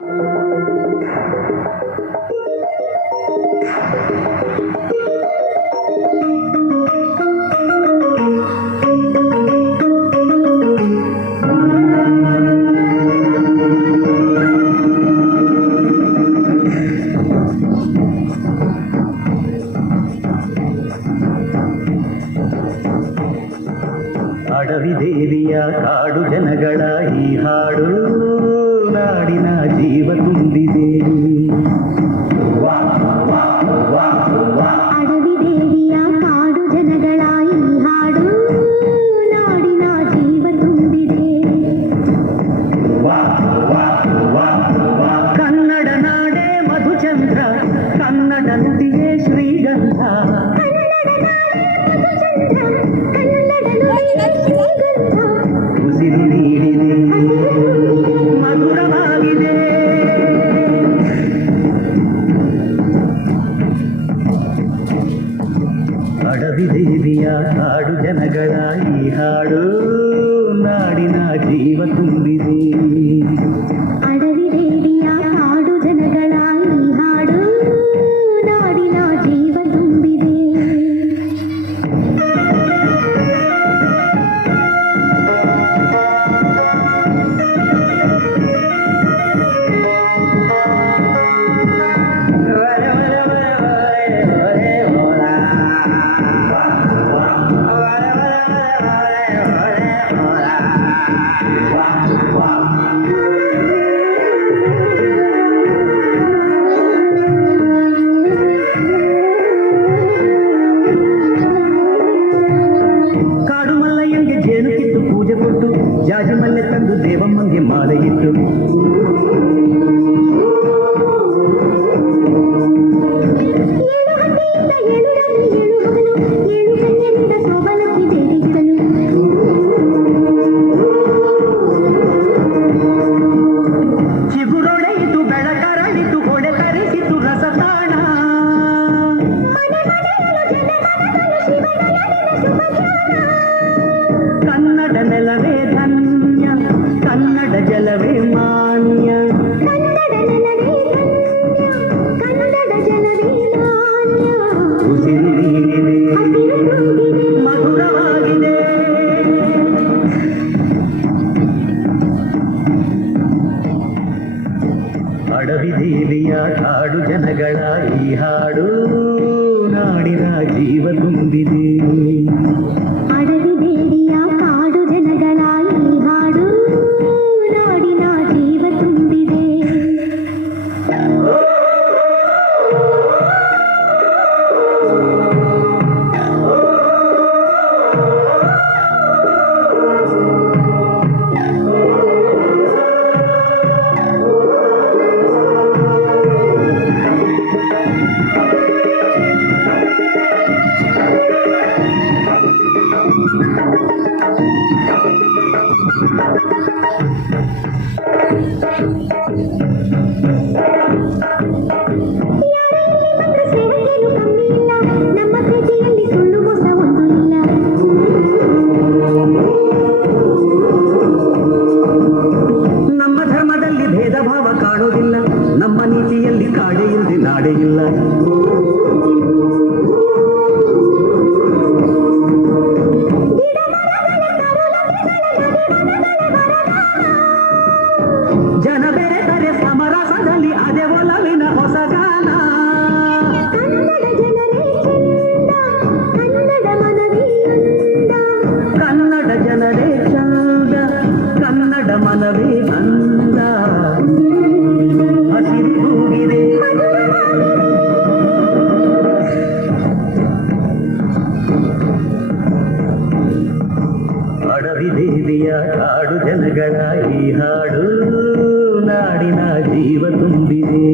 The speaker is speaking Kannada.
ಅಡವಿ ದೇವಿಯ ಕಾಡು ಜನಗಳ ಈ ಹಾಡು ನಾಡಿನ ಜೀವ ತುಂಬಿದೆ. ಅಡವಿ ದೇವಿಯ ಕಾಡು ಜನಗಳ ಈ ಹಾಡು ನಾಡಿನ ಜೀವ ತುಂಬಿದೆ. ಕನ್ನಡ ನಾಡೇ ಮಧುಚಂದ್ರ, ಕನ್ನಡ ನುಡಿಯೇ ಶ್ರೀಗಂಧ. ಉಸಿರು ನೀಡಿದೆ, ಮಧುರವಾಗಿದೆ. ಅಡವಿ ದೇವಿಯ ಕಾಡು ಜನಗಳ ಈ ಹಾಡು ನಾಡಿನ ಜೀವ ತುಂಬಿದೆ. ಅಡವಿ ದೇವಿಯ ಕಾಡು ಜನಗಳ ಈ ಹಾಡು ನಾಡಿನ ಜೀವ ತುಂಬಿದೆ. ಕಾಡು ಮಲ್ಲಯ್ಯಂಗೆ ಜೇನು ಕಿತ್ತು ಪೂಜೆ ಕೊಟ್ಟು ಜಾಜಿ ಮಲ್ಲೆ ತಂದು ದೇವಮ್ಮಂಗೆ ಮಾಲೆ ಇಟ್ಟು ಚಿಗುರೊಡೆಯಿತು, ಬೆಳಕರಳಿತು, ಹೊಡೆ ತರಿಸಿತು ರಸತಾಣ. ಕನ್ನಡ ನೆಲವೇ ಧನ್ಯ, ಕನ್ನಡ ಜಲವೇ ಮಾನ್ಯ. ಉಸಿರು ನೀಡಿದೆ, ಮಧುರವಾಗಿದೆ. ಅಡವಿ ದೇವಿಯ ಕಾಡು ಜನಗಳ ಈ ಹಾಡು ನಾಡಿನ ಜೀವ ತುಂಬಿದೆ. ಅಡವಿ ದೇವಿಯ ಕಾಡು ಜನಗಳ ಈ ಹಾಡು ನಾಡಿನ ಜೀವ ತುಂಬಿದೆ. ನಮ್ಮ ಪ್ರೀತಿಯಲ್ಲಿ ಸುಳ್ಳು ಮೋಸ ಒಂದು ಇಲ್ಲ. ನಮ್ಮ ಧರ್ಮದಲ್ಲಿ ಭೇದ ಭಾವ ಕಾಣುವುದಿಲ್ಲ, ನಮ್ಮ ನೀತಿಯಲ್ಲಿ ಕಾಡೆ ಇಲ್ಲದೆ ನಾಡೆ ಇಲ್ಲ. ಜನ ಬೆರೆತರೆ ಸಮರಸದಲ್ಲಿ ಅದೇ ಒಲವಿನ ಹೊಸ ಗಾನ. ಕನ್ನಡ ಜನರೇ ಚಂದ, ಕನ್ನಡ ಮನವೇ ಅಂದ. ಕನ್ನಡ ಜನರೇ ಚಂದ, ಕನ್ನಡ ಮನವೇ ಅಂದ. ಹಸಿರು ತೂಗಿದೆ, ಅಡವಿ ದೇವಿಯ ಕಾಡು ಜನಗಳ ಈ ಹಾಡು ನಾಡಿನ ಜೀವ ತುಂಬಿದೆ.